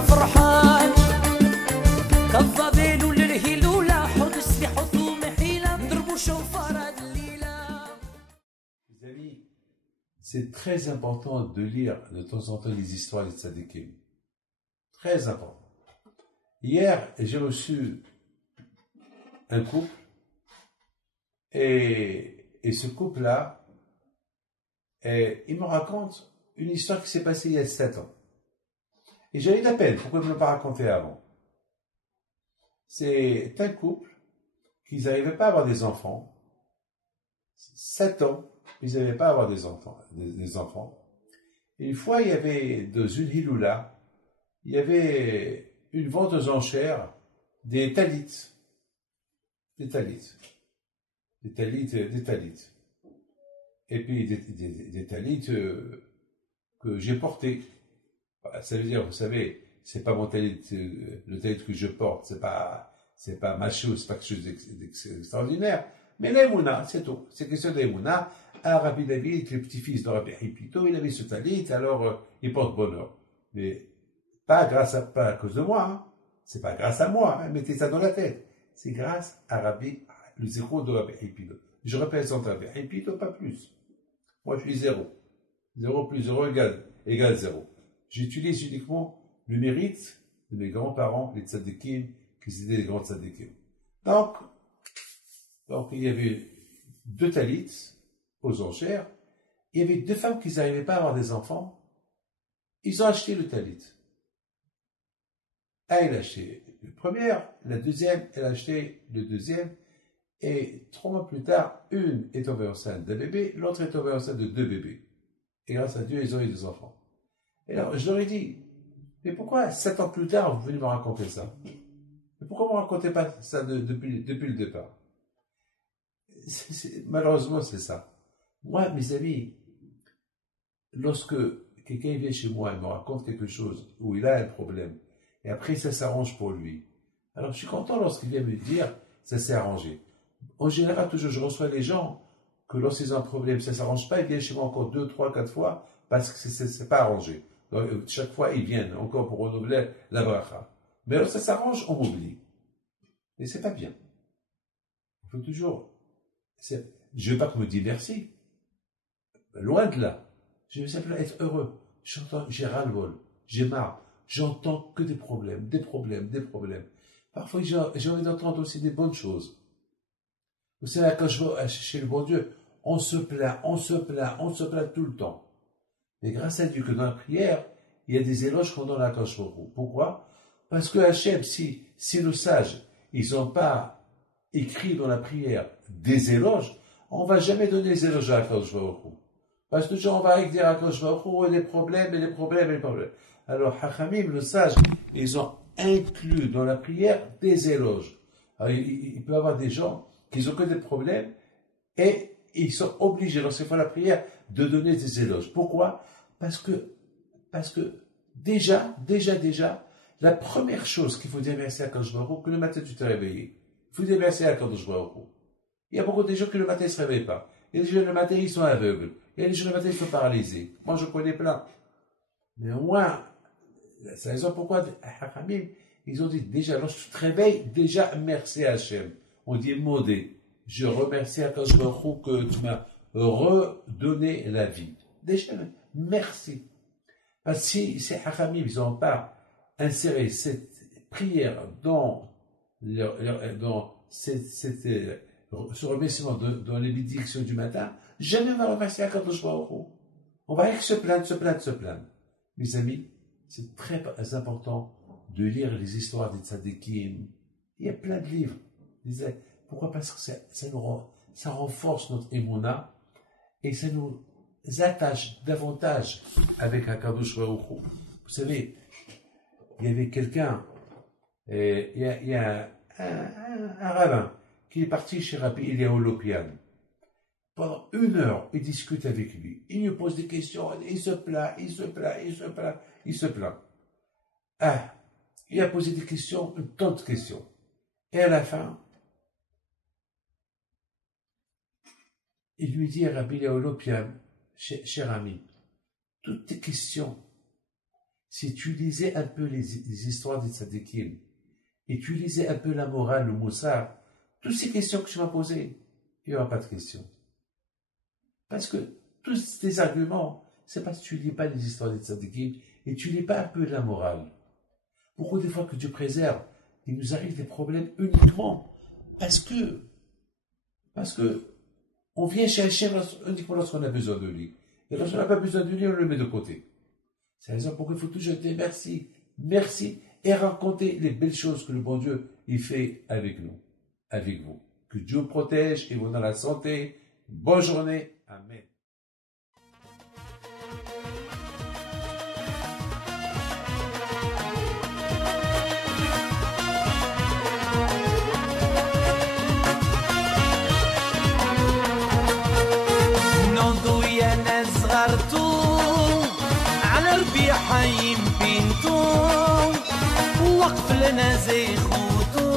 فرحان كالظبيل للهلولة حط سلاح حطوم حيلة نضربوا شوفار الليلة. Les amis, c'est très important de lire de temps en temps les histoires des tzadikim. Très important. Hier, j'ai reçu un couple et ce couple-là, il me raconte une histoire qui s'est passée il y a 7 ans. Et j'ai eu de la peine, pourquoi il ne me l'a pas raconté avant? C'est un couple qui n'arrivaient pas à avoir des enfants. 7 ans, ils n'arrivaient pas à avoir des enfants. Et une fois, il y avait dans une hiloula, il y avait une vente aux enchères des talits. Des talits. Et puis des talits que j'ai portés. Ça veut dire, vous savez, c'est pas mon talit, le talit que je porte, c'est pas ma chose, c'est pas quelque chose d'extraordinaire. Mais l'Emouna, c'est tout. C'est question d'Emouna. Rabbi David, le petit-fils de Rabbi Hipito, il avait ce talit, alors il porte bonheur. Mais pas à cause de moi, hein. C'est pas grâce à moi, hein. Mettez ça dans la tête. C'est grâce à Rabbi, le zéro de Rabbi Hipito. Je représente Rabbi Hipito, pas plus. Moi, je suis zéro. 0 plus 0 égale 0. J'utilise uniquement le mérite de mes grands-parents, les tzadikim, qui étaient des grands tzadikim. Donc, il y avait 2 talits aux enchères. Il y avait 2 femmes qui n'arrivaient pas à avoir des enfants. Ils ont acheté le talit. Elle a acheté le premier, la deuxième, elle a acheté le deuxième. Et 3 mois plus tard, une est tombée enceinte d'un bébé, l'autre est tombée enceinte de 2 bébés. Et grâce à Dieu, ils ont eu 2 enfants. Et alors, je leur ai dit, mais pourquoi 7 ans plus tard, vous venez me raconter ça? Mais pourquoi vous ne me racontez pas ça depuis le départ? Malheureusement, c'est ça. Moi, mes amis, lorsque quelqu'un vient chez moi et me raconte quelque chose où il a un problème, et après ça s'arrange pour lui, alors je suis content lorsqu'il vient me dire, ça s'est arrangé. En général, toujours, je reçois les gens que lorsqu'ils ont un problème, ça ne s'arrange pas, ils viennent chez moi encore 2, 3, 4 fois parce que c'est pas arrangé. Donc, chaque fois, ils viennent encore pour renouveler la bracha. Mais alors, ça s'arrange, on m'oublie. Et c'est pas bien. Il faut toujours... Je ne veux pas qu'on me dise merci. Loin de là. Je veux simplement être heureux. J'ai ras-le-bol. J'ai marre. J'entends que des problèmes. Parfois, j'ai envie d'entendre aussi des bonnes choses. Vous savez, quand je vais chez le bon Dieu, on se plaint tout le temps. Mais grâce à Dieu que dans la prière, il y a des éloges qu'on donne à Akadosh Baruch Hu. Pourquoi? Parce que Hachem, si nos sages, ils n'ont pas écrit dans la prière des éloges, on ne va jamais donner les éloges à Akadosh Baruch Hu. Parce que toujours on va dire à Akadosh Baruch Hu, et les problèmes. Alors, Hachamim, le sage, ils ont inclus dans la prière des éloges. Alors, il peut y avoir des gens qui n'ont que des problèmes et ils sont obligés, lorsqu'ils font la prière, de donner des éloges. Pourquoi? Parce que déjà, la première chose qu'il faut dire merci à Akadosh Baruch Hu, que le matin tu t'es réveillé. Il faut dire merci à Akadosh Baruch Hu. Il y a beaucoup de gens qui le matin ne se réveillent pas. Il y a des gens le matin, ils sont aveugles. Il y a des gens le matin, ils sont paralysés. Moi, je connais plein. Mais au moins, c'est la raison pourquoi Hachamim, ils ont dit déjà, lorsque tu te réveilles, déjà merci à Hachem. On dit modé. Je remercie Akadosh Baruch Hu que tu m'as redonné la vie. Déjà, merci. Parce que si ces Hachamim, ils n'ont pas inséré cette prière dans ce remerciement dans les bénédictions du matin, jamais on va remercier Akadosh Baruch Hu. On va se plaindre. Mes amis, c'est très important de lire les histoires des tzadikim. Il y a plein de livres. Pourquoi? Parce que ça renforce notre émouna et ça nous attache davantage avec Akadosh Baruch Hu. Vous savez, il y avait quelqu'un, il y a un rabbin qui est parti chez Rabbi Eliyahu Lopian. Pendant 1 heure, il discute avec lui. Il lui pose des questions, il se plaint. Ah, il a posé des questions, tant de questions. Et à la fin, il lui dit à Rabbi Eliyahu Lopian, cher ami, toutes tes questions, si tu lisais un peu les histoires des tzadikim, et tu lisais un peu la morale, le moussard, toutes ces questions que tu m'as posées, il n'y aura pas de questions. Parce que tous tes arguments, c'est parce que tu ne lis pas les histoires des tzadikim et tu ne lis pas un peu la morale. Beaucoup des fois que Dieu préserve, il nous arrive des problèmes uniquement parce que on vient chez Hachem uniquement lorsqu'on a besoin de lui. Et lorsqu'on n'a pas besoin de lui, on le met de côté. C'est la raison pour laquelle il faut toujours dire merci, merci, et raconter les belles choses que le bon Dieu il fait avec nous, avec vous. Que Dieu protège et vous dans la santé. Bonne journée. Amen. نوضو يا ناس صغرتو على ربيع حي بينتو وقف لنا زي خوتو